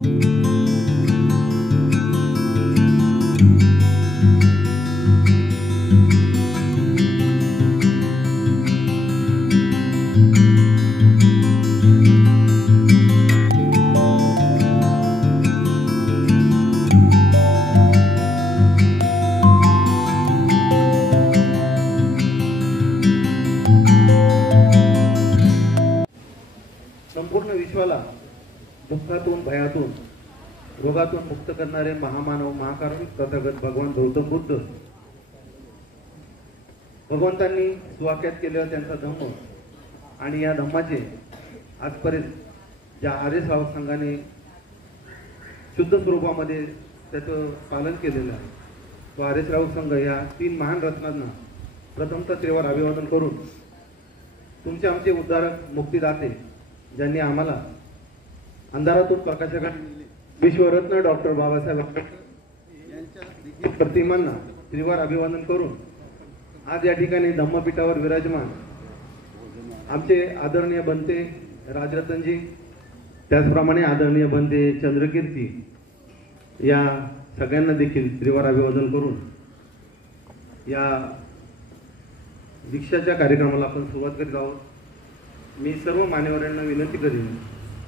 संपूर्ण विश्वाला दुःखातून, भयातून, रोगातून मुक्त करणारे महामानव, महाकारुणिक तथागत भगवान गौतम बुद्ध, भगवंतांनी सुवाक्यात केलेला त्यांचा धम्म आणि या धम्माचे आजपर्यंत ज्या आर्य श्रावक संघाने शुद्ध स्वरूपामध्ये त्याचं पालन केलेलं आहे, तो आर्य श्रावक संघ या 3 महान रत्नांना प्रथमतः तेवर अभिवादन करून तुमचे आमचे उद्धारक, मुक्तिदाते, ज्यांनी आम्हाला अंधारातून प्रकाशाकडे विश्वरत्न डॉक्टर बाबासाहेब आंबेडकर यांच्या प्रतिमांना त्रिवार अभिवादन करून आज या ठिकाणी धम्मपीठावर विराजमान आमचे आदरणीय बनते राजरतनजी, त्याचप्रमाणे आदरणीय बनते चंद्रकीर्ती, या सगळ्यांना देखील त्रिवार अभिवादन करून या दीक्षाच्या कार्यक्रमाला आपण सुरुवात करीत आहोत. मी सर्व मान्यवरांना विनंती करीन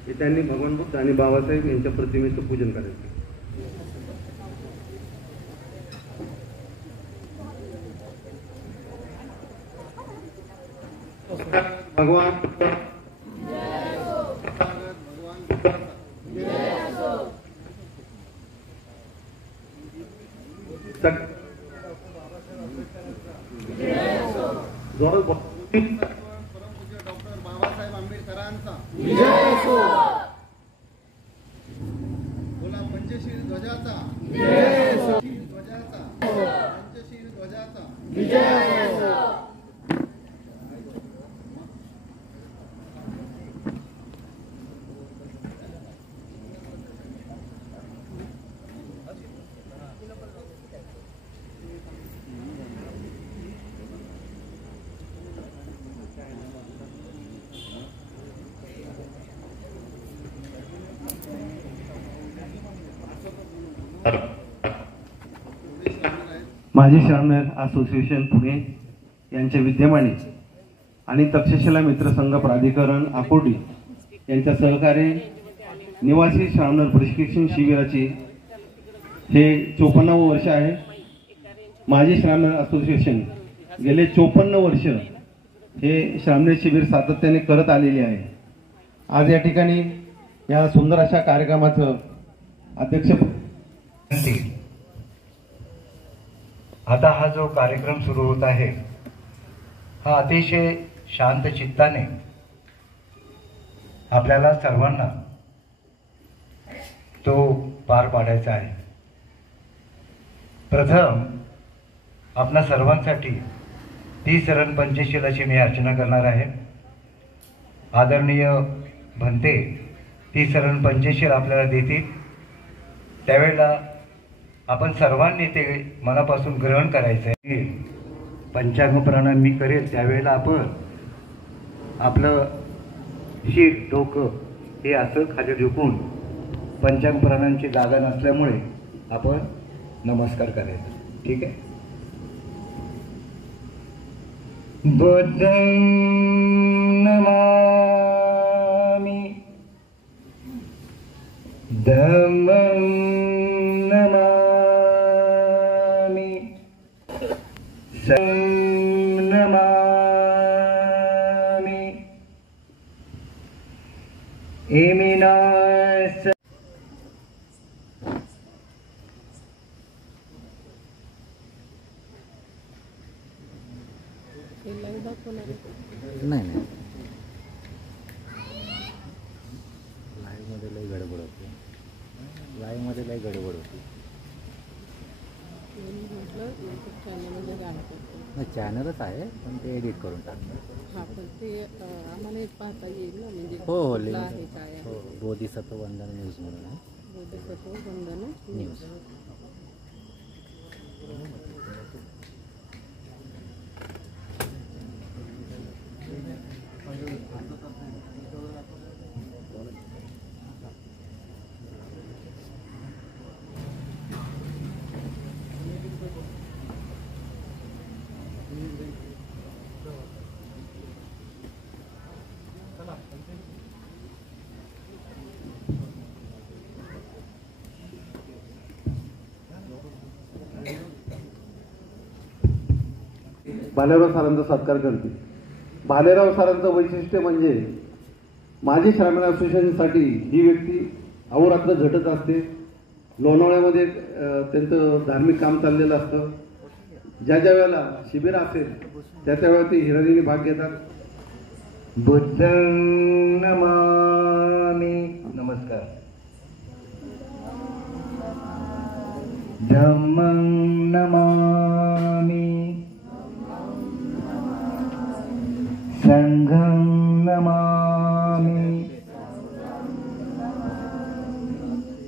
की त्यांनी भगवान बुद्ध आणि बाबासाहेब यांच्या प्रतिमेचं पूजन करायचं. भगवान बोला पंचशील ध्वजाचा पंचशील ध्वजाचा माजी श्रामणेर असोसिएशन पुणे यांच्या विद्यमाने आणि तक्षशिला मित्र संघ प्राधिकरण आकोडी यांच्या सहकार्याने निवासी श्रामणेर प्रशिक्षण शिबिराचे हे 54वे वर्ष आहे. माजी श्रामणेर असोसिएशन गेले 54 वर्ष हे श्रामणेर शिबिर सातत्याने करत आलेले आहे. आज या ठिकाणी या सुंदर अशा कार्यक्रमाचं अध्यक्ष आता हा जो कार्यक्रम सुरू होत आहे हा अतिशय शांत चित्ताने आपल्याला सर्वांना तो पार पाडायचा आहे. प्रथम आपणा सर्वांसाठी 30 शरण पंचशीलाची मी अर्चना करणार आहे. आदरणीय भंते 30 शरण पंचशील आपल्याला देतील. त्यावेळेला आपण सर्वांनी ते मनापासून ग्रहण करायचं आहे. पंचांग प्राणायाम मी करेल त्यावेळेला आपण आपलं शीर डोकं हे असं खाली झुकून पंचांग प्राणांची जागा नसल्यामुळे आपण नमस्कार करायचा. ठीक आहे. बुद्धं नमामि धम्मं नमामि संघं नमामि इमिनास नाही लाईव्हमध्ये लई गडबड होती. लाईव्हमध्ये लई गडबड होती. चॅनलच आहे पण ते एडिट करून टाकतात. हां पण ते आम्हाला एक पाहता येईल ना म्हणजे हो हो लिंक आहे काय हो बोधिसत्व वंदन न्यूज म्हणून आहे. बोधिसत्व वंदन न्यूज भालेराव सरांचा सत्कार करतील. भालेराव सरांचं वैशिष्ट्य म्हणजे माझी श्रामीण असोसिएशनसाठी ही व्यक्ती अहोरात्र झटत असते. लोणावळ्यामध्ये त्यांचं धार्मिक काम चाललेलं असतं. ज्या ज्या वेळेला शिबिर असेल त्या त्यावेळेला ते हिराणीने भाग घेतात. बुद्धं नमामि. नमस्कार. धम्मं नमामि. संघं नमामि.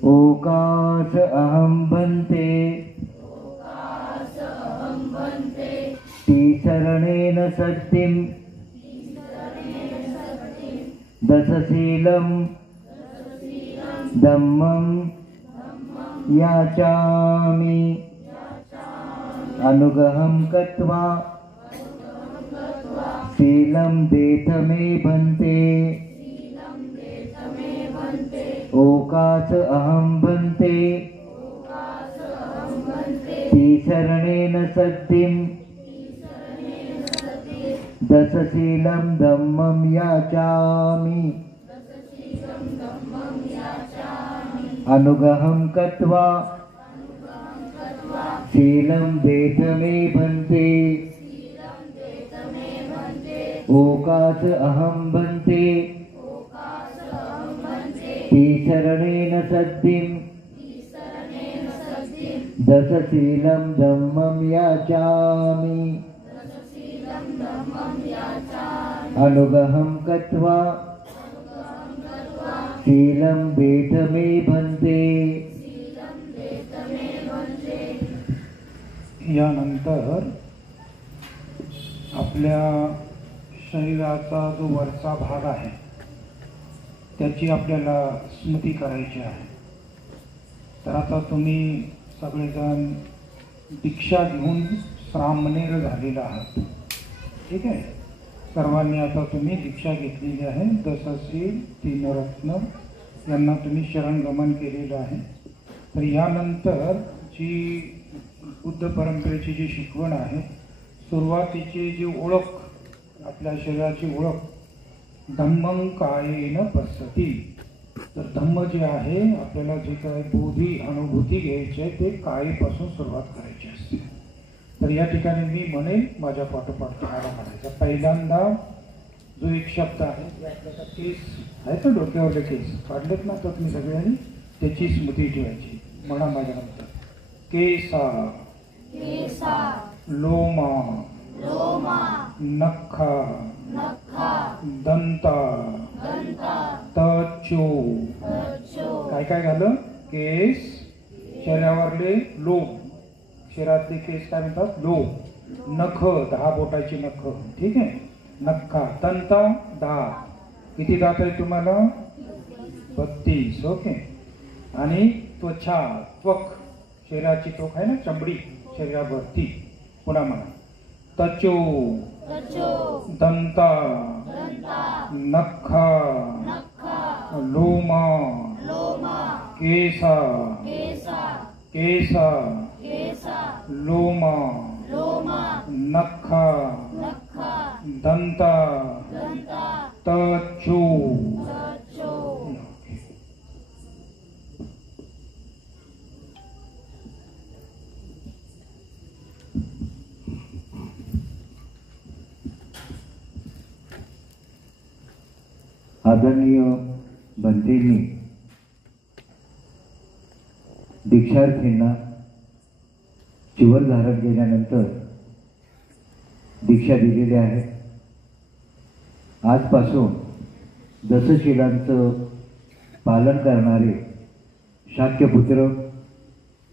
ओकास अहं भन्ते तिसरणेन सत्यं दशशीलं धम्मं याचामि. अनुग्रहं कृत्वा शीलं देथ मे भन्ते. ओकास अहं भन्ते तिसरणेन सत्यं दशशीलं धम्मं याचामि. अनुग्रहं कृत्वा शीलं देथ मे भन्ते. ओकास अहं भन्ते तिसरणेन सत्यं दशशीलं धम्मं याचामि. अनुग्रहं कृत्वा शीलं देथ मे भन्ते. यानंतर आपल्या शरीराचा जो वरचा भाग आहे त्याची आपल्याला स्मृती करायची आहे. तर आता तुम्ही सगळेजण दीक्षा घेऊन श्रामणेर झालेला आहात. ठीक आहे. सर्वांनी आता तुम्ही दीक्षा घेतलेली आहे. दशशील तीन रत्न यांना तुम्ही शरणगमन केलेलं आहे. तर यानंतर जी बुद्ध परंपरेची जी शिकवण आहे, सुरुवातीची जी ओळख, आपल्या शरीराची ओळख, धम्मं कायेन पश्यति. तर धम्म जे आहे, आपल्याला जे काही बोधी अनुभूती घ्यायची आहे ते कायेपासून सुरुवात करायची असते. तर या ठिकाणी मी म्हणेन, माझ्या पाठोपाठ तुम्हाला म्हणायचं. पहिल्यांदा जो एक शब्द आहे, केस आहे तर डोक्यावरले केस काढलेत ना, तर तुम्ही सगळ्यांनी त्याची स्मृती ठेवायची. म्हणा माझ्यानंतर. केसा लोमा नखा दंता तचो. काय काय झालं? केस, शरीरावरले लोम, शरीरातले केस काय म्हणतात? लोम. नख, 10 बोटाची नख. ठीक आहे. नखा. दंता, दात. किती दात आहे तुम्हाला? 32. ओके. आणि त्वचा, त्वक, शरीराची त्वक आहे ना, चमडी शरीरावरती. पुन्हा म्हणा. तचो दंता नखा लोमा केसा केसा लोमा नखा दंता तचो. आदरणीय भंतेंनी दीक्षार्थींना चिवर धारण केल्यानंतर दीक्षा दिलेली आहे. आजपासून दशशिलांचं पालन करणारे शाक्यपुत्र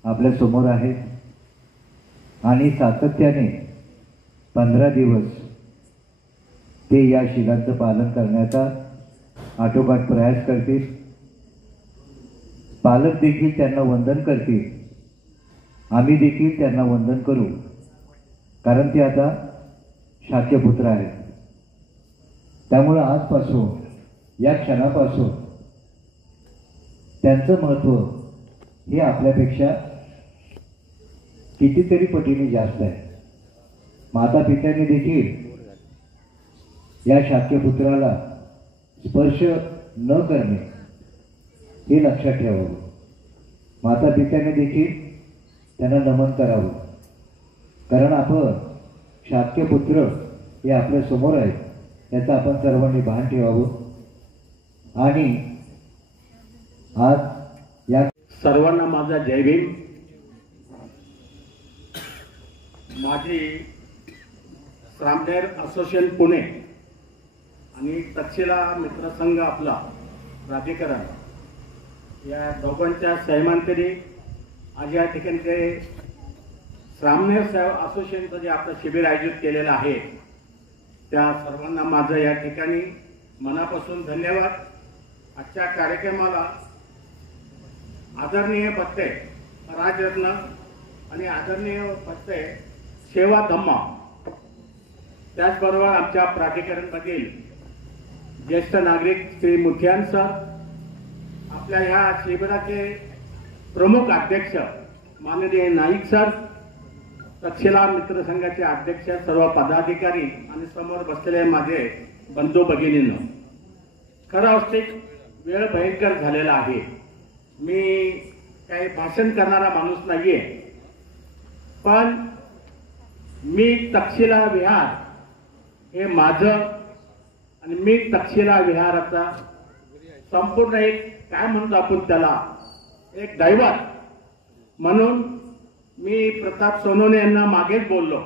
आपल्या समोर आहेत आणि सातत्याने 15 दिवस ते या शिलांचं पालन करण्याचा आटोकाट प्रयास करतील. पालक देखील त्यांना वंदन करतील. आम्ही देखील त्यांना वंदन करू, कारण ते आता शाक्यपुत्र आहेत. त्यामुळे आजपासून, या क्षणापासून त्यांचं महत्त्व हे आपल्यापेक्षा कितीतरी पटीने जास्त आहे. माता पित्याने देखील या शाक्य पुत्राला स्पर्श न करणे हे लक्षात ठेवावं. माता पित्याने देखील त्यांना नमन करावं, कारण आपण शाक्य पुत्र हे आपल्या समोर आहेत याचं आपण सर्वांनी भान ठेवावं. आणि आज या सर्वांना माझा जय भीम. माझी श्रामनेर असोसिएशन पुणे आणि तक्षशिला मित्रसंघ आपला प्राधिकरण या दोघांच्या सहमांतरी आज या ठिकाणी ते श्रामनेर असोसिएशनचं जे आपलं शिबिर आयोजित केलेलं आहे त्या सर्वांना माझं या ठिकाणी मनापासून धन्यवाद. आजच्या कार्यक्रमाला आदरणीय पत्ते राजरत्न आणि आदरणीय पत्ते सेवा धम्मा, त्याचबरोबर आमच्या प्राधिकरणमधील ज्येष्ठ नागरिक श्री मुखियान सर, आपल्या ह्या शिबिराचे प्रमुख अध्यक्ष माननीय नाईक सर, तक्षशिला मित्रसंघाचे अध्यक्ष, सर्व पदाधिकारी आणि समोर बसलेले माझे बंधू भगिनींनो, खरं औष्टिक वेळ भयंकर झालेला आहे. मी काही भाषण करणारा माणूस नाहीये, पण मी तक्षशिला विहार हे माझं आणि मी तक्षशिला विहाराचा संपूर्ण एक काय म्हणतो आपण त्याला एक दैवत म्हणून मी प्रताप सोनवणे यांना मागेच बोललो.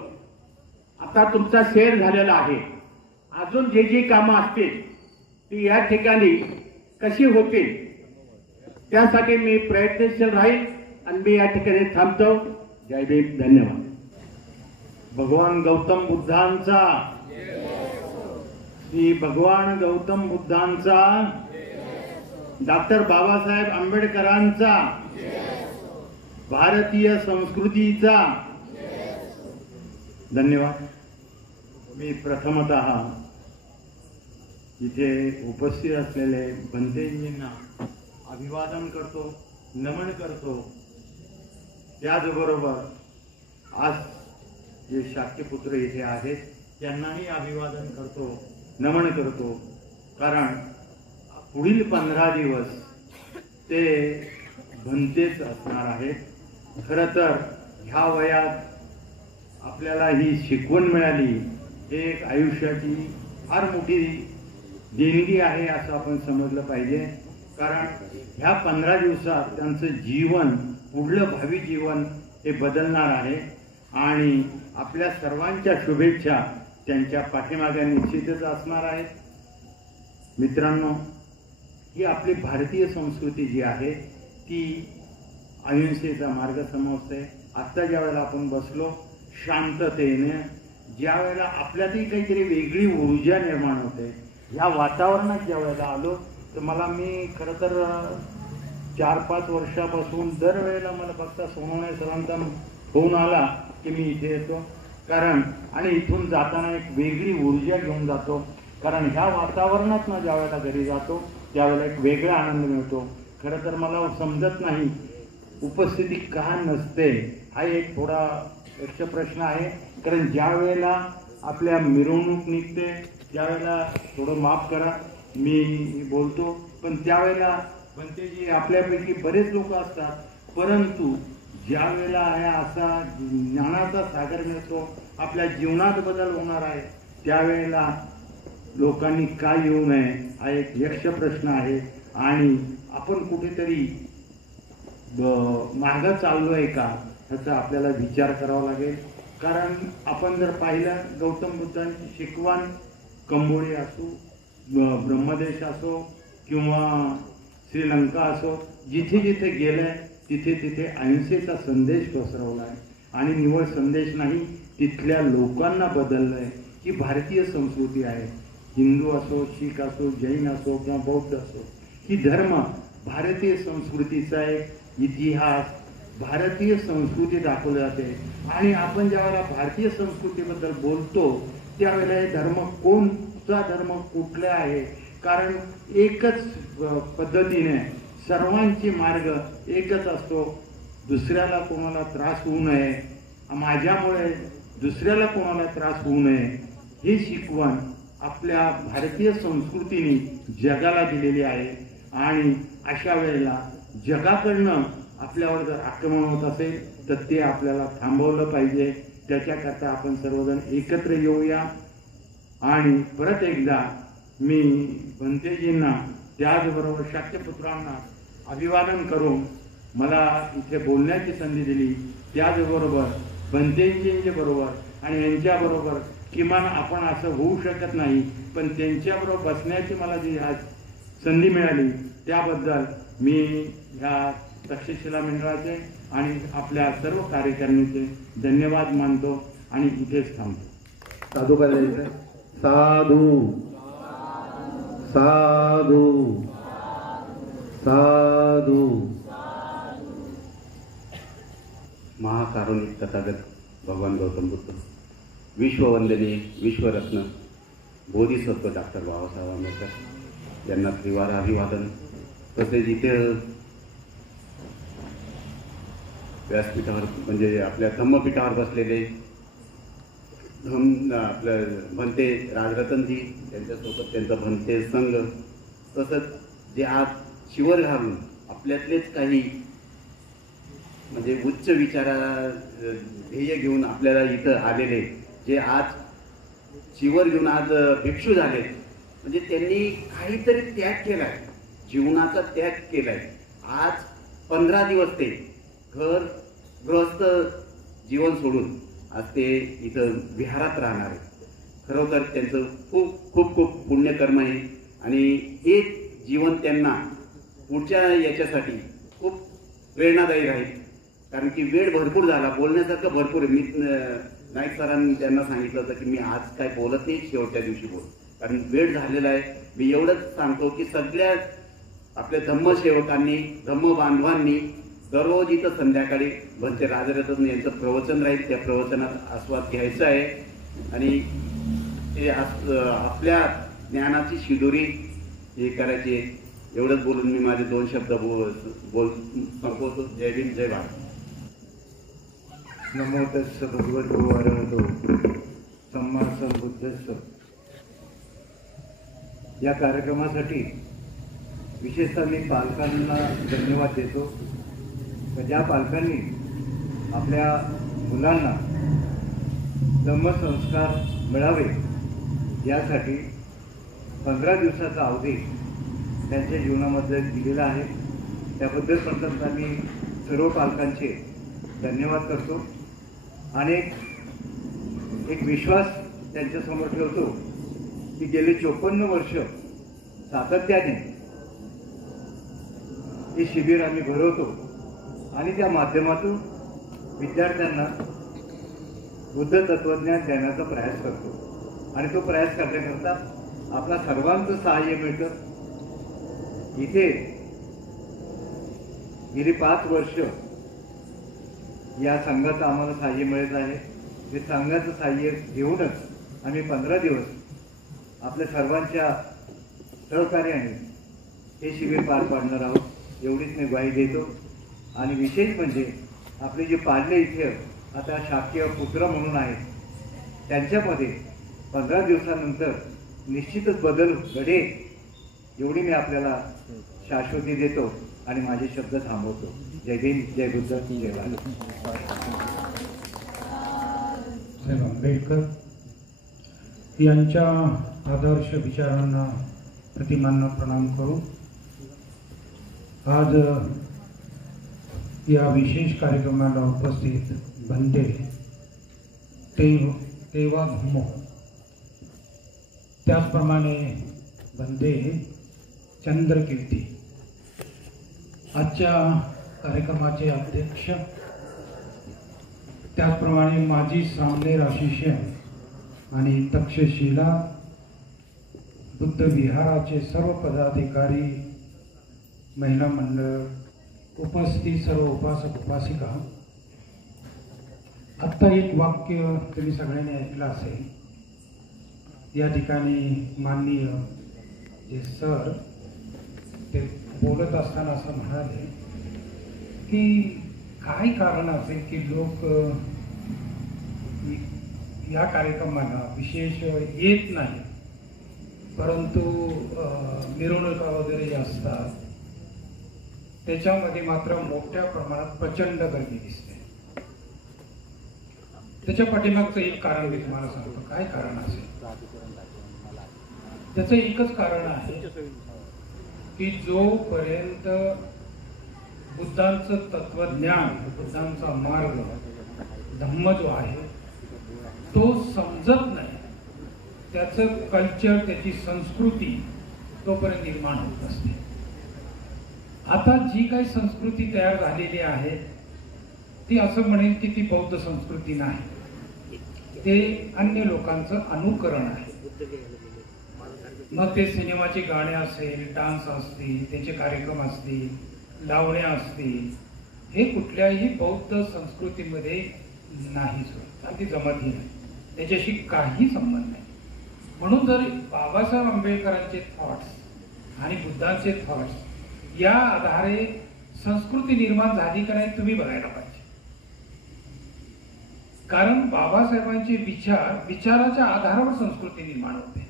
आता तुमचा शेअर झालेला आहे, अजून जे जी कामं असतील ती या ठिकाणी कशी होतील त्यासाठी मी प्रयत्नशील राहील आणि मी या ठिकाणी थांबतो. जय भीम, धन्यवाद. भगवान गौतम बुद्धांचा, श्री भगवान गौतम बुद्धांचा, डॉक्टर बाबासाहेब आंबेडकरांचा, भारतीय संस्कृतीचा धन्यवाद. मी प्रथमतः इथे उपस्थित असलेले बंधेजींना अभिवादन करतो, नमन करतो. त्याचबरोबर आज जे शाक्यपुत्र इथे आहेत त्यांनाही अभिवादन करतो, नमन करतो, कारण पुढील 15 दिवस ते भंतेच असणार आहेत. खरं तर ह्या वयात आपल्याला ही शिकवण मिळाली, एक आयुष्याची फार मोठी देणगी आहे असं आपण समजलं पाहिजे. कारण ह्या 15 दिवसात त्यांचं जीवन, पुढलं भावी जीवन हे बदलणार आहे आणि आपल्या सर्वांच्या शुभेच्छा त्यांच्या पाठीमागे निश्चितच असणार आहेत. मित्रांनो, ही आपली भारतीय संस्कृती जी आहे ती अहिंसेचा मार्ग समजते. आत्ता ज्या वेळेला आपण बसलो शांततेने, ज्या वेळेला आपल्यातही काहीतरी वेगळी ऊर्जा निर्माण होते, ह्या वातावरणात ज्या वेळेला आलो तर मी खरं तर 4-5 वर्षापासून दरवेळेला मला फक्त सोनवणे सरांचा फोन आला की मी इथे येतो, कारण आणि इथून जाताना एक वेगळी ऊर्जा घेऊन जातो. कारण ह्या वातावरणात ज्या वेळेला घरी जातो त्यावेळेला एक वेगळा आनंद मिळतो. खरं तर मला समजत नाही उपस्थिती का नसते, हा एक थोडा यक्ष प्रश्न आहे. कारण ज्या वेळेला आपल्या मिरवणूक निघते त्यावेळेला थोडं माफ करा मी बोलतो, पण त्यावेळेला बनतेजी आपल्यापैकी बरेच लोक असतात, परंतु ज्या वेळेला असा ज्ञानाचा सागर मिळतो, आपल्या जीवनात बदल होणार आहे, त्यावेळेला लोकांनी का येऊ नये हा एक यक्ष प्रश्न आहे. आणि आपण कुठेतरी मागं चाललोय का ह्याचा आपल्याला विचार करावा लागेल. कारण आपण जर पाहिलं गौतम बुद्धांची शिकवण कंबोडी असो, ब्रह्मदेश असो किंवा श्रीलंका असो, जिथे जिथे गेलंय तिथे तिथे अहिंसेचा संदेश पसरवलाय आणि निवड संदेश नाही, तिथल्या लोकांना बदललंय. ही भारतीय संस्कृती आहे. हिंदू असो, शीख असो, जैन असो किंवा बौद्ध असो, ही धर्म भारतीय संस्कृतीचा एक इतिहास, भारतीय संस्कृती दाखवली जाते. आणि आपण ज्यावेळेला भारतीय संस्कृतीबद्दल बोलतो त्यावेळेला हे धर्म कोणता धर्म कुठला आहे, कारण एकच पद्धतीने सर्वांचे मार्ग एकच असतो. दुसऱ्याला कोणाला त्रास होऊ नये, माझ्यामुळे दुसऱ्याला कोणाला त्रास होऊ नये ही शिकवण आपल्या भारतीय संस्कृतीने जगाला दिलेली आहे. आणि अशा वेळेला जगाकडनं आपल्यावर जर आक्रमण होत असेल तर ते आपल्याला थांबवलं पाहिजे. त्याच्याकरता आपण सर्वजण एकत्र येऊया. आणि परत एकदा मी भंतेजींना त्याचबरोबर शाक्यपुत्रांना अभिवादन करून मला इथे बोलण्याची संधी दिली. त्याचबरोबर भंतेजींच्या बरोबर आणि यांच्याबरोबर किमान आपण असं होऊ शकत नाही, पण त्यांच्याबरोबर बसण्याची मला जी आज संधी मिळाली त्याबद्दल मी ह्या तक्षशिला मंडळाचे आणि आपल्या सर्व कार्यकारिणीचे धन्यवाद मानतो आणि इथेच थांबतो. साधू काय द्यायचं? साधू साधू साधू. महाकारुणिक तथागत भगवान गौतम बुद्ध, विश्ववंदनीय विश्वरत्न बोधिसत्व डॉक्टर बाबासाहेब आंबेडकर यांना त्रिवार अभिवादन. तसेच इथे व्यासपीठावर म्हणजे आपल्या धम्मपीठावर बसलेले आपलं भंते राजरतनजी, त्यांच्यासोबत त्यांचा भंते संघ, तसंच जे आज शिवर घालून आपल्यातलेच काही म्हणजे उच्च विचारा ध्येय घेऊन आपल्याला इथं आलेले, जे आज शिवर घेऊन आज भिक्षू झाले, म्हणजे त्यांनी काहीतरी त्याग केलाय, जीवनाचा त्याग केलाय. आज 15 दिवस ते घर गृहस्थ जीवन सोडून आज ते इथं विहारात राहणार आहे. खरोखर त्यांचं खूप खूप खूप पुण्यकर्म आहे आणि हे जीवन त्यांना पुढच्या याच्यासाठी खूप प्रेरणादायी राहील. कारण की वेळ भरपूर झाला, बोलण्यासारखं भरपूर आहे. मी नाईक सरांनी त्यांना सांगितलं होतं की मी आज काय बोलत नाही, शेवटच्या दिवशी बोल, कारण वेळ झालेला आहे. मी एवढंच सांगतो की सगळ्या आपल्या धम्मसेवकांनी धम्म बांधवांनी दररोज इथं संध्याकाळी भंते राजरत्न यांचं प्रवचन राहील, त्या प्रवचनात आस्वाद घ्यायचा आहे आणि ते आपल्या ज्ञानाची शिदोरी हे करायची आहे. एवढंच बोलून मी माझे 2 शब्द बोल संपवतो. जय भीम, जय भारत. नमो तस्स भगवतो अरहतो सम्मा संबुद्धस्स. या कार्यक्रमासाठी विशेषतः मी पालकांना धन्यवाद देतो. ज्या पालकांनी आपल्या मुलांना धम्मसंस्कार मिळावे यासाठी 15 दिवसाचा अवधी त्यांच्या जीवनामध्ये दिलेला आहे. त्याबद्दल प्रथमतः मी सर्व पालकांचे धन्यवाद करतो आणि एक विश्वास त्यांच्यासमोर ठेवतो की गेले 54 वर्ष सातत्याने हे शिबिर आम्ही भरवतो आणि त्या माध्यमातून विद्यार्थ्यांना बुद्ध तत्वज्ञान देण्याचा प्रयास करतो आणि तो प्रयास करण्याकरता आपला सर्वांचं सहाय्य मिळतं. इथे गेली 5 वर्ष या संघाचं आम्हाला सहाय्य मिळत आहे. ते संघाचं सहाय्य घेऊनच आम्ही 15 दिवस आपल्या सर्वांच्या सहकार्याने हे शिबिर पार पाडणार आहोत एवढीच मी ग्वाही देतो. आणि विशेष म्हणजे आपले जे पाडले इथे आता शाक्य पुत्र म्हणून आहेत, त्यांच्यामध्ये 15 दिवसानंतर निश्चितच बदल घडेल एवढी मी आपल्याला शाश्वती देतो आणि माझे शब्द थांबवतो. जय भीम, जय बुद्ध, जय भारत. साहेब आंबेडकर यांच्या आदर्श विचारांना प्रतिमांना प्रणाम करू आज या विशेष कार्यक्रमाला उपस्थित बंदे तेवा धम्मो, त्याचप्रमाणे बंदे चंद्रकीर्ती, आजच्या कार्यक्रमाचे अध्यक्ष, त्याचप्रमाणे माजी सामनेर आशिष्य आणि तक्षशिला बुद्ध विहाराचे सर्व पदाधिकारी, महिला मंडळ, उपस्थित सर्व उपासक उपासिका. आत्ता एक वाक्य तुम्ही सगळ्यांनी ऐकलं असेल. या ठिकाणी माननीय जे सर ते बोलत असताना असं म्हणाले की काय कारण असेल की लोक या कार्यक्रमाला विशेष येत नाही, परंतु मिरवणुका वगैरे जे असतात त्याच्यामध्ये मात्र मोठ्या प्रमाणात प्रचंड गर्दी दिसते. त्याच्या पाठीमागचं एक कारण मी तुम्हाला सांगतो. काय कारण असेल? त्याचं एकच कारण आहे की जोपर्यंत बुद्धांचं तत्वज्ञान, बुद्धांचा मार्ग, धम्म जो आहे तो समजत नाही, त्याचं कल्चर, त्याची संस्कृती तोपर्यंत निर्माण होत असते. आता जी काही संस्कृती तयार झालेली आहे ती असं म्हणेल की ती बौद्ध संस्कृती नाही, ते अन्य लोकांचं अनुकरण आहे. मग ते सिनेमाचे गाणे असेल, डान्स असतील, त्याचे कार्यक्रम असतील, लावण्या असतील, हे कुठल्याही बौद्ध संस्कृतीमध्ये नाहीच होत, अगदी जमतही नाही, त्याच्याशी काही संबंध नाही. म्हणून जर बाबासाहेब आंबेडकरांचे थॉट्स आणि बुद्धांचे थॉट्स या आधारे संस्कृती निर्माण झाली का नाही तुम्ही बघायला पाहिजे. कारण बाबासाहेबांचे विचार, विचाराच्या आधारावर संस्कृती निर्माण होते.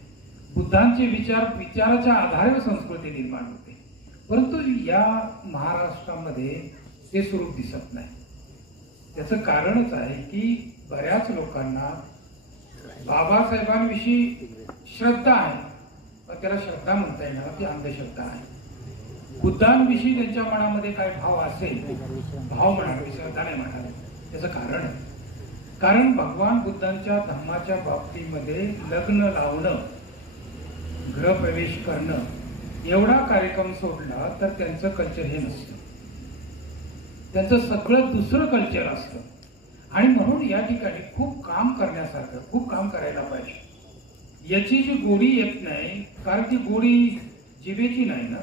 बुद्धांचे विचार, विचाराच्या आधारावर संस्कृती निर्माण होते. परंतु या महाराष्ट्रामध्ये ते स्वरूप दिसत नाही. त्याचं कारणच आहे की बऱ्याच लोकांना बाबासाहेबांविषयी श्रद्धा आहे, पण त्याला श्रद्धा म्हणता येणार, ती अंधश्रद्धा आहे. बुद्धांविषयी त्यांच्या मनामध्ये काय भाव असेल, भाव म्हणावे, श्रद्धा नाही म्हणावे. त्याचं कारण आहे, कारण भगवान बुद्धांच्या धम्माच्या बाबतीमध्ये लग्न लावणं, गृहप्रवेश करणं एवढा कार्यक्रम सोडला तर त्यांचं कल्चर हे नसतं. त्यांचं सगळं दुसरं कल्चर असतं. आणि म्हणून या ठिकाणी खूप काम करण्यासारखं, खूप काम करायला पाहिजे. याची जी गोडी येत नाही, कारण ती गोडी जिभेची नाही ना,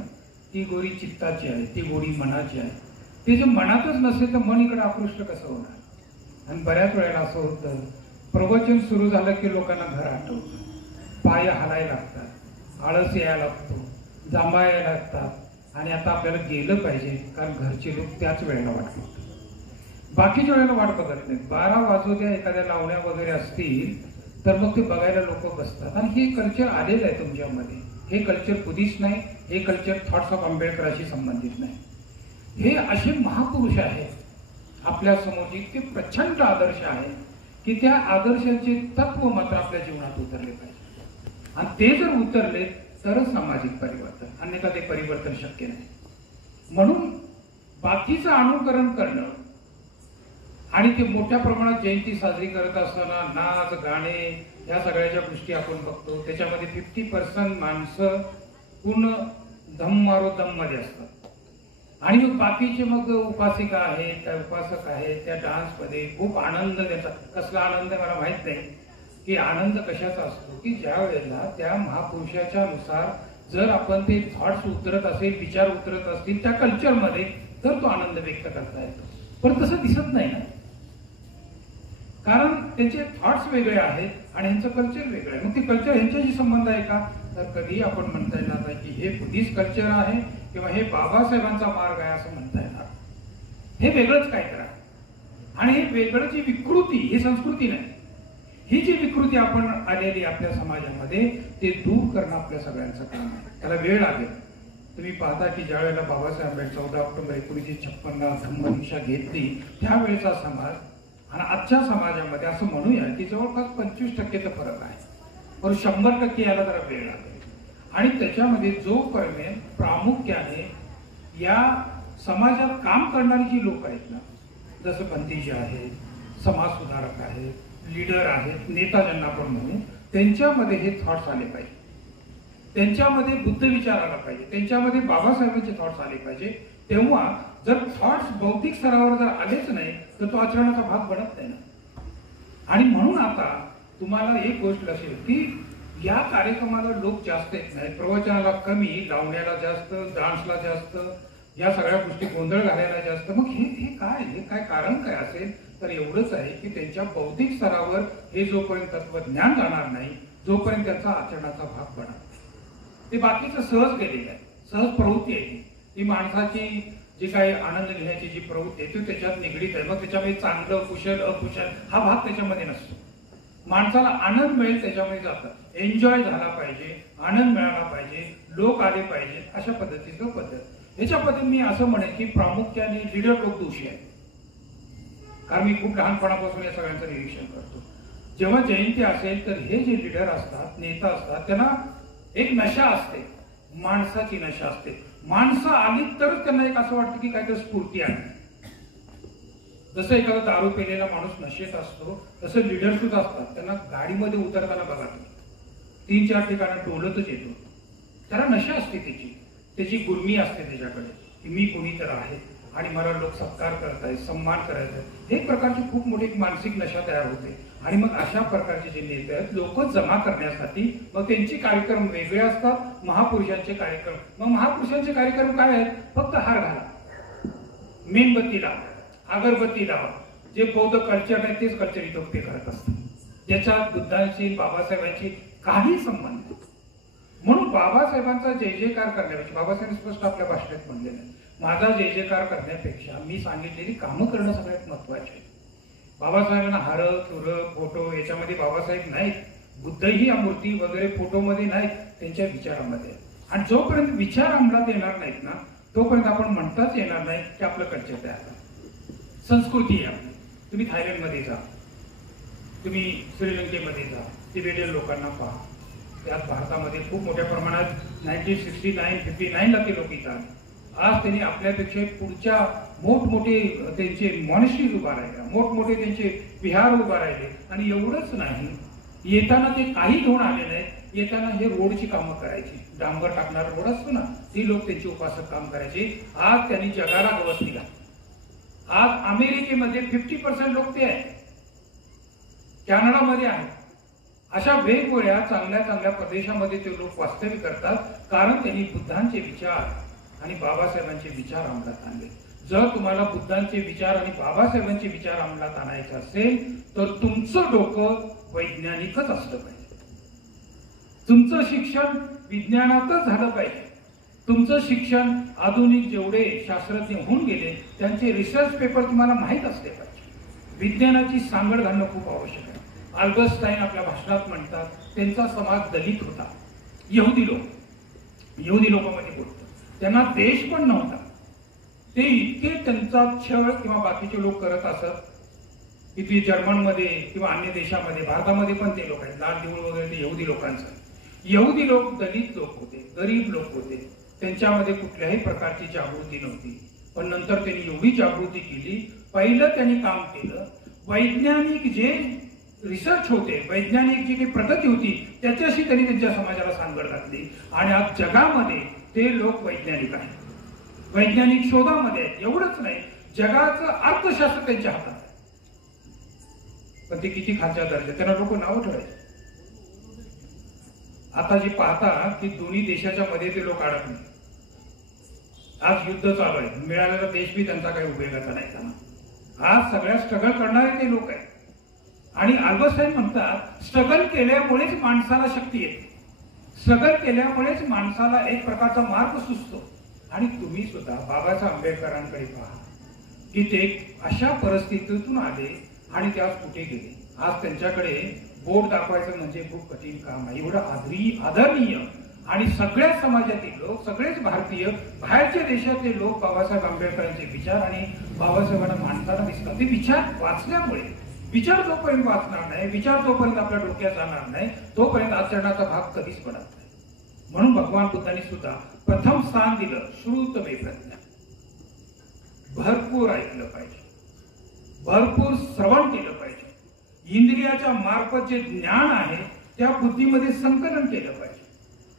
ती गोडी चित्ताची आहे, ती गोडी मनाची आहे. ते जे मनातच नसेल तर मन इकडे आकृष्ट कसं होणार? आणि बऱ्याच वेळेला असं होतं, प्रवचन सुरू झालं की लोकांना घर आठवतं, पाय हलायला लागतात, आळस यायला लागतो, जांभा यायला लागतात, आणि आता आपल्याला गेलं पाहिजे कारण घरचे लोक त्याच वेळेला वाट बघतात. बाकीच्या वेळेला वाट बघत नाहीत. 12 वाजू द्या, एखाद्या लावण्या वगैरे असतील तर मग ते बघायला लोक बसतात. आणि हे कल्चर आलेलं आहे तुमच्यामध्ये. हे कल्चर कधीच नाही, हे कल्चर थॉट्स ऑफ आंबेडकरांशी संबंधित नाही. हे असे महापुरुष आहेत आपल्या समोर, इतके प्रचंड आदर्श आहेत की त्या आदर्शांचे तत्व मात्र आपल्या जीवनात उतरले पाहिजे. आणि ते जर उतरले तरच सामाजिक परिवर्तन, अन्यथा ते परिवर्तन शक्य नाही. म्हणून बाकीचं अनुकरण करणं आणि ते मोठ्या प्रमाणात जयंती साजरी करत असताना नाच, गाणे, या सगळ्याच्या गोष्टी आपण बघतो. त्याच्यामध्ये 50% माणसं पूर्ण धम्मारो दम मध्ये असतात. आणि मग बाकीचे मग उपासिका आहेत, त्या उपासक आहेत, त्या डान्समध्ये खूप आनंद देतात. कसला आनंद मला माहित नाही की आनंद कशाचा असतो, की ज्या वेळेला त्या महापुरुषाच्या नुसार जर आपण ते थॉट्स उतरत असेल, विचार उतरत असतील त्या कल्चरमध्ये, तर तो आनंद व्यक्त करता येतो. पण तसं दिसत नाही ना, कारण त्यांचे थॉट्स वेगळे आहेत आणि ह्यांचं कल्चर वेगळं आहे. मग ते कल्चर ह्यांच्याशी संबंध आहे का? तर कधी आपण म्हणता येणार नाही की हे बुद्धिस्ट कल्चर आहे किंवा हे बाबासाहेबांचा मार्ग आहे असं म्हणता येणार. हे वेगळंच काय करा. आणि हे वेगळं जी विकृती, ही संस्कृती नाही, ही जी विकृती आपण आलेली आपल्या समाजामध्ये, ते दूर करणं आपल्या सगळ्यांचं काम आहे. त्याला वेळ लागेल. तुम्ही पाहता की ज्या वेळेला बाबासाहेब आंबेडकर 14 ऑक्टोबर 1956 धम्मदीक्षा घेतली, त्यावेळेचा समाज आणि आजच्या समाजामध्ये असं म्हणूया की जवळपास 25% फरक आहे. पण 100% याला जरा वेळ लागेल. आणि त्याच्यामध्ये जोपर्यंत प्रामुख्याने या समाजात काम करणारी जी लोक आहेत ना, जसं पंथीजी आहेत, समाज सुधारक आहेत, लीडर आहेत, नेता ज्यांना आपण म्हणू, त्यांच्यामध्ये हे थॉट्स आले पाहिजे. त्यांच्यामध्ये बुद्ध विचार आला पाहिजे, त्यांच्यामध्ये बाबासाहेबांचे थॉट्स आले पाहिजे. तेव्हा जर थॉट्स बौद्धिक स्तरावर जर आलेच नाही तर तो आचरणाचा भाग बनत नाही ना. आणि म्हणून आता तुम्हाला एक गोष्ट असेल की या कार्यक्रमाला लोक जास्त येत नाही, प्रवचनाला कमी, लावण्याला जास्त, डान्सला जास्त, या सगळ्या गोष्टी गोंधळ घालायला जास्त. मग हे काय कारण काय असेल? तर एवढंच आहे की त्यांच्या बौद्धिक स्तरावर हे जोपर्यंत तत्वज्ञान जाणार नाही, जोपर्यंत त्याचा आचरणाचा भाग बनत नाही. ते बाकीचं सहज गेलेलं आहे, सहज प्रवृत्ती आहे ती माणसाची. जी काही आनंद घेण्याची जी प्रवृत्ती आहे ती त्याच्यात निगडीत आहे. मग त्याच्यामध्ये चांगलं, कुशल, अकुशल हा भाग त्याच्यामध्ये नसतो. माणसाला आनंद मिळेल त्याच्यामध्ये जातं. एन्जॉय झाला पाहिजे, आनंद मिळाला पाहिजे, लोक आले पाहिजे, अशा पद्धतीचं पद्धत. याच्यामध्ये मी असं म्हणेन की प्रामुख्याने लीडर लोक दोषी आहेत. कारण मी खूप लहानपणापासून या सगळ्यांचं निरीक्षण करतो. जेव्हा जयंती असेल तर हे जे लीडर असतात, नेता असतात, त्यांना एक नशा असते, माणसाची नशा असते. माणसं आली तरच त्यांना एक असं वाटतं की काहीतरी स्फूर्ती आहे. जसं एखादा दारू पेलेला माणूस नशेत असतो तसं लीडर सुद्धा असतात. त्यांना गाडीमध्ये उतरताना बघा 3-4 ठिकाणी डोलतच येतो. त्याला नशा असते, त्याची गुर्मी असते त्याच्याकडे की मी कोणी तर आहे आणि मला लोक सत्कार करतायत, सन्मान करायचा. हे प्रकारची खूप मोठी मानसिक नशा तयार होते. आणि मग अशा प्रकारचे जे नेते आहेत लोक जमा करण्यासाठी मग त्यांचे कार्यक्रम वेगळे असतात. महापुरुषांचे कार्यक्रम, मग महापुरुषांचे कार्यक्रम काय आहेत? फक्त हार घाला, मेणबत्ती लावा, अगरबत्ती लावा. जे बौद्ध कल्चर आहे तेच कल्चर इथं ते करत असतात, ज्याच्यात बुद्धांशी बाबासाहेबांची काही संबंध नाही. म्हणून बाबासाहेबांचा जय जयकार करण्यापेक्षा, बाबासाहेब स्पष्ट आपल्या भाषणात म्हणलेलं आहे, माझा जय जयकार करण्यापेक्षा मी सांगितलेली कामं करणं सगळ्यात महत्वाचे. बाबासाहेबांना हार तुर फोटो याच्यामध्ये बाबासाहेब नाहीत, बुद्धही या मूर्ती वगैरे फोटोमध्ये नाहीत, त्यांच्या विचारामध्ये. आणि जोपर्यंत विचार अंमलात येणार नाहीत ना तोपर्यंत आपण म्हणताच येणार नाही की आपलं कल्चर तयार आहे. संस्कृती आहे आपली. तुम्ही थायलंडमध्ये जा, तुम्ही श्रीलंकेमध्ये जा, तिबेटियन लोकांना पहा. त्यात भारतामध्ये खूप मोठ्या प्रमाणात 1969-59 ते लोक येतात. आज त्यांनी आपल्यापेक्षा पुढच्या मोठमोठे त्यांचे मॉनेस्ट्रीज उभा राहिले, मोठमोठे त्यांचे विहार उभा राहिले. आणि एवढंच नाही, येताना ते काही घेऊन आले नाहीत, येताना हे रोडची कामं करायची. डांबर टाकणारा रोड असतो ना, ती लोक त्यांचे उपासक काम करायचे. आज त्यांनी जगाला गवस दिला. आज अमेरिकेमध्ये 50% लोक ते आहेत, कॅनडामध्ये आहेत. अशा वेगवेगळ्या चांगल्या चांगल्या प्रदेशामध्ये ते लोक वास्तव्य करतात, कारण त्यांनी बुद्धांचे विचार आणि बाबासाहेबांचे विचार अंमलात आणले. जर तुम्हाला बुद्धांचे विचार आणि बाबासाहेबांचे विचार अंमलात आणायचे असेल तर तुमचं डोकं वैज्ञानिकच असलं पाहिजे. तुमचं शिक्षण विज्ञानातच झालं पाहिजे. तुमचं शिक्षण आधुनिक जेवढे शास्त्रज्ञ होऊन गेले त्यांचे रिसर्च पेपर तुम्हाला माहीत असले पाहिजे. विज्ञानाची सांगड घालणं खूप आवश्यक आहे. अल्बर्टाईन आपल्या भाषणात म्हणतात त्यांचा समाज दलित होता, यहुदी लोकांमध्ये बोलतो. त्यांना देश पण नव्हता. ते इतके त्यांचा छळ किंवा बाकीचे लोक करत असत की ते जर्मनमध्ये किंवा अन्य देशामध्ये, भारतामध्ये पण ते लोक आहेत, लाल देऊळ वगैरे ते यहुदी लोकांचं. यहुदी लोक दलित लोक होते, गरीब लोक होते, त्यांच्यामध्ये कुठल्याही प्रकारची जागृती नव्हती. पण नंतर त्यांनी एवढी जागृती केली. पहिलं त्यांनी काम केलं, वैज्ञानिक जे रिसर्च होते, वैज्ञानिक जी काही प्रगती होती त्याच्याशी त्यांनी त्यांच्या समाजाला सांगड घातली. आणि आज जगामध्ये ते लोक वैज्ञानिक आहेत, वैज्ञानिक शोधामध्ये. एवढंच नाही, जगाचं अर्थशास्त्र त्यांच्या हातात आहे. पण ते किती खालच्या दर्जा, त्यांना लोक नाव ठेवायचे. आता जे पाहता की दोन्ही देशाच्या मध्ये ते लोक अडकले. आज युद्ध चालू आहे, मिळालेला देश बी त्यांचा काही उपयोगाचा नाही त्यांना. आज सगळ्या स्ट्रगल करणारे ते लोक आहेत. आणि अल्बर्टाईन म्हणतात स्ट्रगल केल्यामुळेच माणसाला शक्ती येते, स्ट्रगल केल्यामुळेच माणसाला एक प्रकारचा मार्ग सुचतो. आणि तुम्ही सुद्धा बाबासाहेब आंबेडकरांकडे पहा की ते अशा परिस्थितीतून आले आणि ते आज कुठे गेले. आज त्यांच्याकडे बोट दाखवायचं म्हणजे खूप कठीण काम आहे. एवढं आदरणीय आणि सगळ्या समाजातील लोक, सगळेच भारतीय, बाहेरच्या देशातले लोक बाबासाहेब आंबेडकरांचे विचार आणि बाबासाहेबांना मानताना दिसतात. ते विचार वाचल्यामुळे, विचार जोपर्यंत वाचणार नाही, विचार जोपर्यंत आपल्या डोक्यात जाणार नाही तोपर्यंत आचरणाचा भाग कधीच पडत नाही. म्हणून भगवान बुद्धांनी सुद्धा प्रथम स्थान दिलं श्रुत मे प्रज्ञा. भरपूर ऐकलं पाहिजे, भरपूर श्रवण केलं पाहिजे. इंद्रियाच्या मार्फत जे ज्ञान आहे त्या बुद्धीमध्ये संकलन केलं पाहिजे.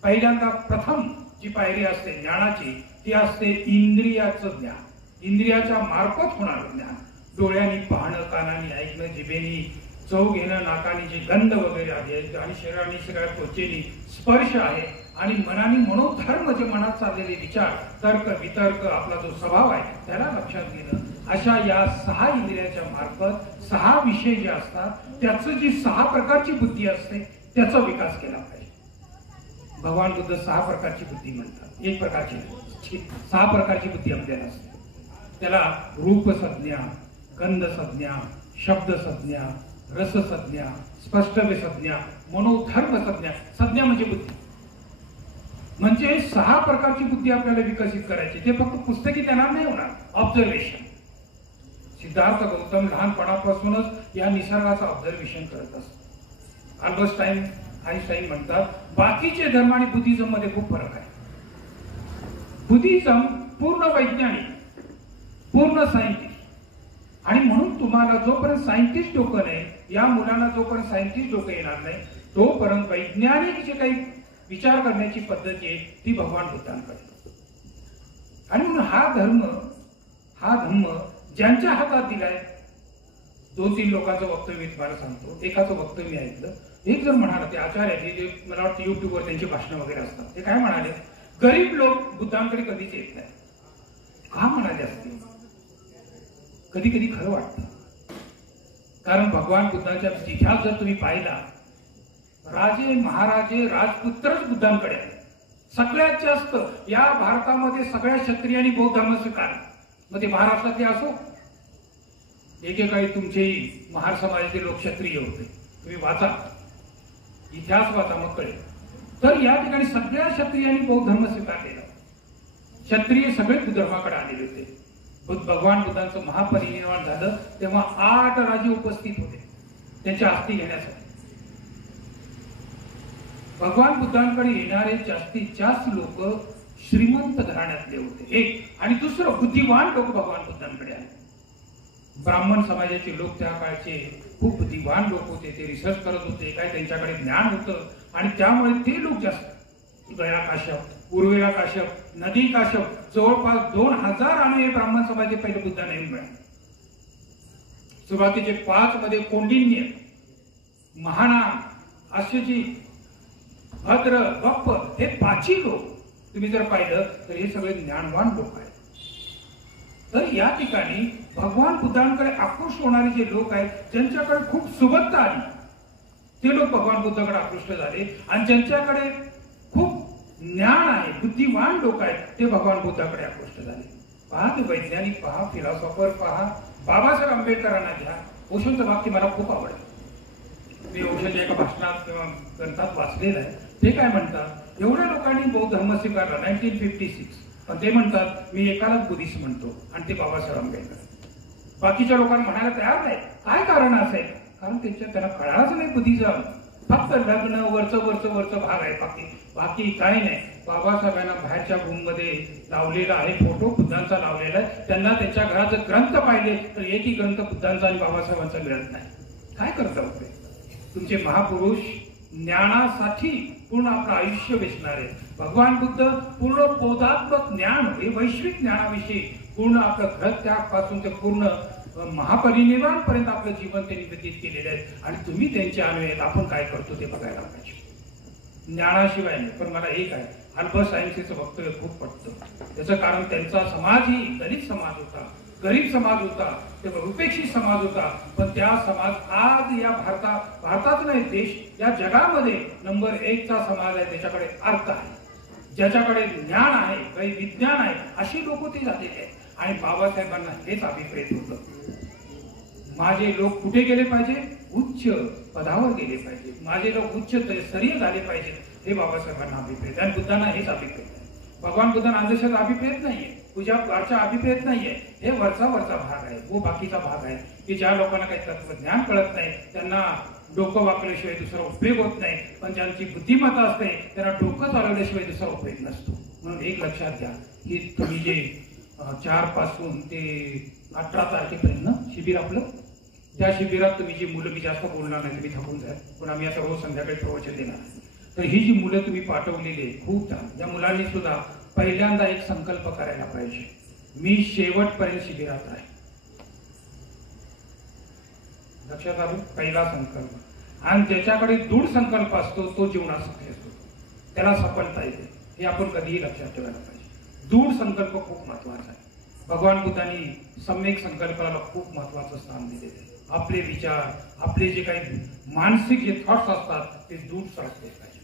पहिल्यांदा प्रथम जी पायरी असते ज्ञानाची ती असते इंद्रियाचं ज्ञान, इंद्रियाच्या मार्फत होणारं ज्ञान. डोळ्यांनी पाहणं, कानांनी ऐकणं, जिभेनी चव घेणं, नाकानी जे गंध वगैरे आहे आणि शरीराने सगळ्या त्वचेनी स्पर्श आहे आणि मनाने मनोधर्म जे मनात चाललेले विचार, तर्क वितर्क, आपला जो स्वभाव आहे त्याला लक्षात घेणं. अशा या 6 इंद्रियाच्या मार्फत 6 विषय जे असतात त्याचं जी 6 प्रकारची बुद्धी असते त्याचा विकास केला पाहिजे. भगवान बुद्ध 6 प्रकारची बुद्धी म्हणतात. एक प्रकारची 6 प्रकारची बुद्धी आपल्याला असते. त्याला रूप संज्ञा, गंध संज्ञा, शब्द संज्ञा, रस संज्ञा, स्पष्ट संज्ञा, मनोधर्म संज्ञा. संज्ञा म्हणजे बुद्धी, म्हणजे 6 प्रकारची बुद्धी आपल्याला विकसित करायची. ते फक्त पुस्तकी ज्ञानात नाही होणार. ऑब्झर्वेशन. सिद्धार्थ गौतम लहानपणापासूनच या निसर्गाचं ऑब्झर्वेशन करत असतो. अल्बर्ट आइन्स्टाईन म्हणतात बाकीचे धर्म आणि बुद्धिझम मध्ये खूप फरक आहे. बुद्धिझम पूर्ण वैज्ञानिक, पूर्ण सायंटिस्ट, आणि म्हणून तुम्हाला जोपर्यंत सायंटिस्ट डोकं नाही, या मुलांना जोपर्यंत सायंटिस्ट डोकं येणार नाही, तोपर्यंत वैज्ञानिक जे काही विचार करण्याची पद्धती आहे ती भगवान बुद्धांकडे. आणि म्हणून हा धर्म ज्यांच्या हातात दिलाय. 2-3 लोकांचं वक्तव्य मी तुम्हाला सांगतो. एकाचं वक्तव्य मी ऐकलं. एक जर म्हणाला, ते आचार्य आहेत, जे मला वाटतं युट्यूबवर त्यांची भाषणं वगैरे असतात, ते काय म्हणाले, गरीब लोक बुद्धांकडे कधीच येत नाही. का म्हणाले असतील? कधी कधी खरं वाटतं. कारण भगवान बुद्धांचा इतिहास जर तुम्ही पाहिला, राजे महाराजे राजपुत्रच बुद्धांकडे आले. सगळ्यात जास्त या भारतामध्ये सगळ्या क्षत्रियांनी बौद्ध धर्म स्वीकारला. मग ते महाराष्ट्रातले असो, एकेकाळी तुमचेही महार समाजाचे लोक क्षत्रिय होते. तुम्ही वाचा, इतिहास वाचा, मग कळेल. तर या ठिकाणी सगळ्या क्षत्रियांनी बौद्ध धर्म स्वीकारलेला. क्षत्रिय सगळे बुद्ध धर्माकडे आलेले होते. भगवान बुद्धांचं महापरिनिर्वाण झालं तेव्हा 8 राजे उपस्थित होते त्यांच्या अस्थी घेण्यासाठी. भगवान बुद्धांकडे येणारे जास्तीत जास्त लोक श्रीमंत घराण्यातले होते, एक. आणि दुसरं, बुद्धिवान लोक भगवान बुद्धांकडे आले. ब्राह्मण समाजाचे लोक त्या काळचे खूप बुद्धिवान लोक होते. ते रिसर्च करत होते, काय त्यांच्याकडे ज्ञान होतं, आणि त्यामुळे ते लोक जास्त. गया काश्यप, उर्वेला काश्यप, नदी काश्यप, जवळपास 2000 अनुयायी ब्राह्मण समाजाचे पहिले बुद्धांना येऊन मिळाले. सुरुवातीचे 5 मध्ये कौंडिन्य, महाना, अश्वजी, भद्र, बप्प, हे 5ही लोक तुम्ही जर पाहिलं तर हे सगळे ज्ञानवान लोक आहेत. तर या ठिकाणी भगवान बुद्धांकडे आकृष्ट होणारे जे लोक आहेत, ज्यांच्याकडे खूप सुबत्ता आली, ते लोक भगवान बुद्धाकडे आकृष्ट झाले. आणि ज्यांच्याकडे खूप ज्ञान आहे, बुद्धिवान लोक आहेत, ते भगवान बुद्धाकडे आकृष्ट झाले. पहा, ते वैज्ञानिक पहा, फिलॉसॉफर पहा, बाबासाहेब आंबेडकरांना घ्या. ओशोंचं वाक्य मला खूप आवडतं. मी ओशोच्या एका भाषणात किंवा ग्रंथात वाचलेलं आहे. ते काय म्हणतात, एवढ्या लोकांनी बौद्ध धर्म स्वीकारला 1956, पण ते म्हणतात मी एकालाच बुद्धिस्ट म्हणतो, आणि ते बाबासाहेब आंबेडकर. बाकीच्या लोकांना म्हणायला तयार नाही. काय कारण असेल? कारण त्यांना कळालंच नाही बुद्धिझम. फक्त लग्न वरचं भाग आहे, बाकी काही नाही. बाबासाहेबांना बाहेरच्या रूममध्ये लावलेला आहे फोटो, बुद्धांचा लावलेला आहे. त्यांना त्यांच्या घराचे ग्रंथ पाहिले तर एकही ग्रंथ बुद्धांचा आणि बाबासाहेबांचा मिळत नाही. काय करता होते? तुमचे महापुरुष ज्ञानासाठी पूर्ण आपलं आयुष्य वेचणारे. भगवान बुद्ध पूर्ण बोधात्मक ज्ञान, हे वैश्विक ज्ञानाविषयी पूर्ण आपलं घर त्यापासून ते पूर्ण महापरिनिर्वाण पर्यंत आपलं जीवन त्यांनी व्यतीत केलेलं आहे. आणि तुम्ही त्यांचे अनुयायी, आपण काय करतो ते बघायला पाहिजे. ज्ञानाशिवाय नाही. पण मला एक आहे, अल्बर्ट आइन्स्टाईनचं वक्तव्य खूप पटतं. त्याचं कारण त्यांचा समाजही दलित समाज होता, गरीब समाज होता, तेव्हा उपेक्षित समाज होता. पण त्या समाज आज या भारतात नाही, देश या जगामध्ये नंबर 1चा समाज आहे. त्याच्याकडे अर्थ आहे, ज्याच्याकडे ज्ञान आहे, काही विज्ञान आहे, अशी लोक ते झालेले आहेत. आणि बाबासाहेबांना हेच अभिप्रेत होतं, माझे लोक कुठे गेले पाहिजे? उच्च पदावर गेले पाहिजे, माझे लोक उच्च स्तरीय झाले पाहिजे, हे बाबासाहेबांना अभिप्रेत. आणि बुद्धांना हेच अभिप्रेत आहे. भगवान बुद्धांना अंधश्रद्धा अभिप्रेत नाहीये, पूजा अर्चा अभिप्रेत नाहीये. हे वरचा भाग आहे, वो बाकीचा भाग आहे की ज्या लोकांना काही तत्वज्ञान कळत नाही, त्यांना डोकं वापरल्याशिवाय दुसरा उपयोग होत नाही. पण ज्यांची बुद्धिमत्ता असते त्यांना डोकं चालवल्याशिवाय दुसरा उपयोग नसतो. म्हणून एक लक्षात घ्या की तुम्ही जे 4 पासून ते 18 तारखेपर्यंत शिबिर आपलं, त्या शिबिरात तुम्ही जी मुलं, मी जास्त बोलणार नाही, तुम्ही थकून जाल, पण आम्ही आता रोज संध्याकाळी प्रवचन देणार. तर ही जी मुलं तुम्ही पाठवलेली आहे खूप छान. या मुलांनी सुद्धा पहिल्यांदा एक संकल्प करायला पाहिजे, मी शेवटपर्यंत शिबिरात आहे. लक्षात आलं? पहिला संकल्प. आणि ज्याच्याकडे दृढ संकल्प असतो तो जीवनात सक्सेस होतो, त्याला सफलता येते. हे आपण कधीही लक्षात ठेवायला पाहिजे. दृढ संकल्प खूप महत्वाचा आहे. भगवान बुद्धांनी सम्यक संकल्पाला खूप महत्वाचं स्थान दिलेलं आहे. आपले विचार, आपले जे काही मानसिक जे थॉट्स असतात ते दूर सरकले पाहिजे,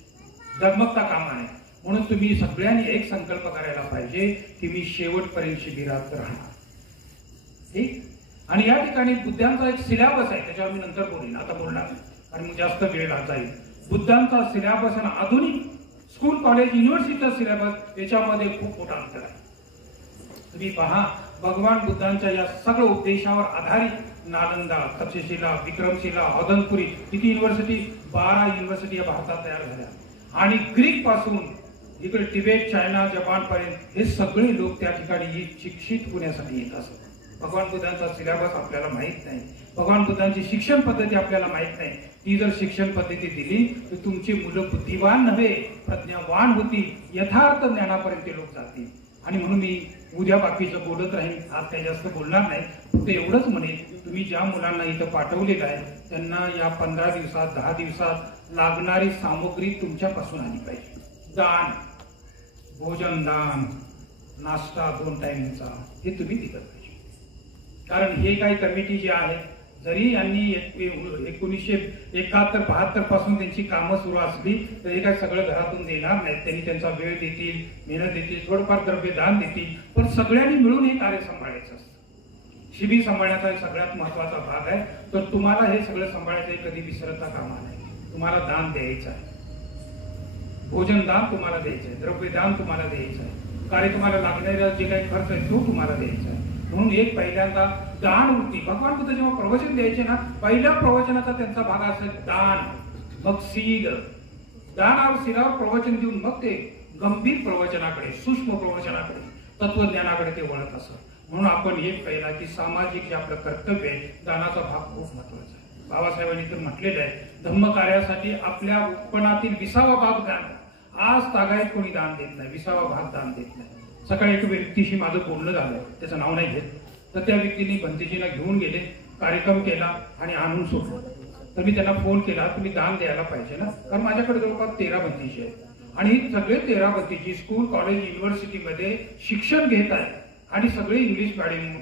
डगमगता कामा नये. म्हणून तुम्ही सगळ्यांनी एक संकल्प करायला पाहिजे की मी शेवटपर्यंत शिबिरात राहणार. ठीक. आणि या ठिकाणी बुद्धांचा एक सिलेबस आहे, त्याच्यावर मी नंतर बोलेन, आता बोलणार नाही. आणि मग जास्त वेळ जाईल. बुद्धांचा सिलेबस आणि आधुनिक स्कूल कॉलेज युनिव्हर्सिटीचा सिलेबस याच्यामध्ये खूप मोठा अंतर आहे. तुम्ही पहा, भगवान बुद्धांच्या या सगळ्या उपदेशावर आधारित नालंदा, तक्षशिला, विक्रमशिला, औदनपुरी किती युनिव्हर्सिटी, 12 युनिव्हर्सिटी या भारतात तयार झाल्या. आणि ग्रीक पासून इकडे तिबेट, चायना, जपान पर्यंत हे सगळे लोक त्या ठिकाणी शिक्षित होण्यासाठी येत असत. भगवान बुद्धांचा सिलेबस आपल्याला माहित नाही, भगवान बुद्धांची शिक्षण पद्धती आपल्याला माहित नाही. ती जर शिक्षण पद्धती दिली तर तुमची मुलं बुद्धिवान नव्हे प्रज्ञावान होती, यथार्थ ज्ञानापर्यंत ते लोक जातील. आणि म्हणून मी उद्या बाकीचं बोलत राहीन, आज काही जास्त बोलणार नाही. फक्त एवढंच म्हणेन, तुम्ही ज्या मुलांना इथं पाठवलेलं आहे त्यांना या 15 दिवसात 10 दिवसात लागणारी सामग्री तुमच्यापासून आली पाहिजे. दान, भोजन दान, नाश्ता 2 टाइमचा हे तुम्ही दिलं पाहिजे. कारण हे काही कमिटी जी आहे, जरी यांनी 1971-72 पासून त्यांची कामं सुरू असली तर हे काय सगळं घरातून देणार नाहीत. त्यांनी त्यांचा वेळ देतील, मेहनत देतील, थोडंफार द्रव्यदान देतील, पण सगळ्यांनी मिळून हे कार्य सांभाळायचं असतं. शिबिर सांभाळण्याचा एक सगळ्यात महत्वाचा भाग आहे. तर तुम्हाला हे सगळं सांभाळायचं कधी विसरता कामा नाही. तुम्हाला दान द्यायचं आहे, भोजन दान तुम्हाला द्यायचं आहे, द्रव्यदान तुम्हाला द्यायचं आहे, कार्य तुम्हाला लागणारा जे काही खर्च आहे तो तुम्हाला द्यायचा आहे. म्हणून एक पहिल्यांदा दान वृत्ती. भगवान बुद्ध जेव्हा प्रवचन द्यायचे ना, पहिल्या प्रवचनाचा त्यांचा भाग असेल दान, मग शील. दानावर शीलावर प्रवचन देऊन मग ते गंभीर प्रवचनाकडे, सूक्ष्म प्रवचनाकडे, तत्वज्ञानाकडे ते वळत असत. म्हणून आपण एक पहिला की सामाजिक जे आपलं कर्तव्य आहे, दानाचा भाग खूप महत्वाचा आहे. बाबासाहेबांनी तर म्हटलेलं आहे, धम्म कार्यासाठी आपल्या उत्पन्नातील 20वा भाग दान. आज तागायत कोणी दान देत नाही, 20वा भाग दान देत नाही. सकाळी एक व्यक्तीशी माझं बोलणं झालं, त्याचं नाव नाही घेत, तर त्या व्यक्तीने भंतेजीला घेऊन गेले, कार्यक्रम केला आणि आणून सोडलं. तर मी त्यांना फोन केला, तुम्ही दान द्यायला पाहिजे ना, कारण माझ्याकडे जवळपास 13 भंतेजी आहेत आणि सगळे 13 भंतेजी स्कूल, कॉलेज, युनिव्हर्सिटीमध्ये शिक्षण घेत आहेत आणि सगळे इंग्लिश मीडियम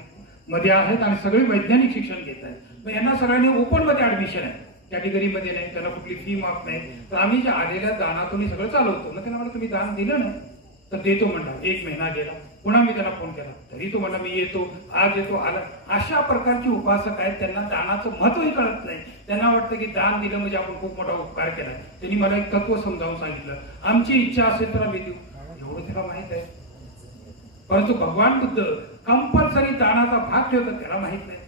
मध्ये आहेत आणि सगळे वैज्ञानिक शिक्षण घेत आहेत. मग यांना सगळ्यांनी ओपन मध्ये ऍडमिशन आहे, कॅटेगरीमध्ये नाही, त्याला कुठली फी माफ नाही. तर आम्ही ज्या आलेल्या दानातून हे सगळं चालवतो. मग त्यांना म्हणलं तुम्ही दान दिलं ना, तर देतो म्हणला. 1 महिना गेला, पुन्हा मी त्याला फोन केला, तरी तो म्हणला मी येतो, आज येतो, आला. अशा प्रकारची उपासक आहेत, त्यांना दानाचं महत्वही कळत नाही. त्यांना वाटतं की दान दिलं म्हणजे आपण खूप मोठा उपकार केला. त्यांनी मला एक तत्व समजावून सांगितलं, आमची इच्छा असेल तर आम्ही देऊ, एवढं त्याला माहित आहे. परंतु भगवान बुद्ध कंपल्सरी दानाचा भाग ठेवतात, त्याला माहित नाही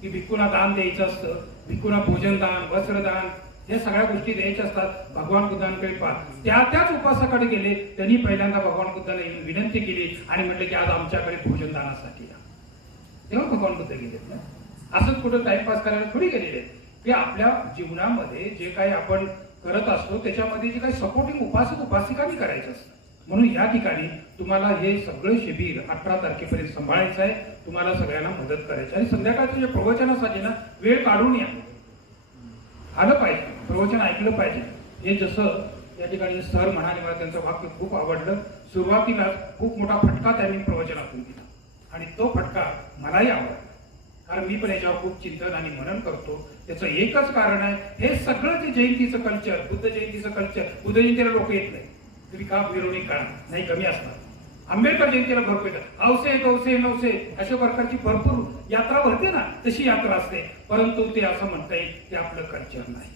की भिक्खूंना दान द्यायचं असतं, भिक्खूंना भोजन दान, वस्त्रदान, हे सगळ्या गोष्टी द्यायच्या असतात. भगवान बुद्धांकडे त्याच उपासकाकडे गेले. त्यांनी पहिल्यांदा भगवान बुद्धांना येऊन विनंती केली आणि म्हटलं की आज आमच्याकडे भोजन दानासाठी या. तेव्हा भगवान बुद्ध गेले ना. असंच कुठं टाइमपास करायला थोडी गेलेले. की आपल्या जीवनामध्ये जे काही आपण करत असतो त्याच्यामध्ये जे काही सपोर्टिंग उपासक उपासिकांनी करायचं असतं. म्हणून या ठिकाणी तुम्हाला हे सगळं शिबिर 18 तारखेपर्यंत सांभाळायचं आहे. तुम्हाला सगळ्यांना मदत करायची आणि संध्याकाळच्या जे प्रवचनासाठी ना वेळ काढून या, आलं पाहिजे, प्रवचन ऐकलं पाहिजे. हे जसं या ठिकाणी सर म्हणाले, मला त्यांचं वाक्य खूप आवडलं. सुरुवातीला खूप मोठा फटका त्यांनी प्रवचनातून दिला आणि तो फटका मलाही आवडला, कारण मी पण याच्यावर खूप चिंतन आणि मनन करतो. त्याचं एकच कारण आहे, हे सगळं जे जयंतीचं कल्चर, बुद्ध जयंतीचं कल्चर, बुद्ध जयंतीला लोक येत नाही. तुम्ही का मिरवणूक काढा, नाही कमी असणार. आंबेडकर जयंतीला भरपूर येतात, औसे गौसे नवसे अशा प्रकारची भरपूर यात्रा भरते ना, तशी यात्रा असते. परंतु ते असं म्हणता येईल ते आपलं कल्चर नाही,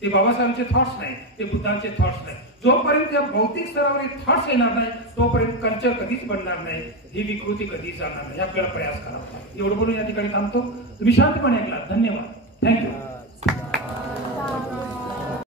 ते बाबासाहेबांचे थॉट्स नाही, ते बुद्धांचे थॉट्स नाही. जोपर्यंत या भौतिक स्तरावर थॉट्स येणार नाही तोपर्यंत कल्चर कधीच बनणार नाही, ही विकृती कधीच जाणार नाही. आपल्याला प्रयास करावा. एवढं बोलून या ठिकाणी थांबतो. तुम्ही शांतपणे ऐकला. धन्यवाद. थँक्यू.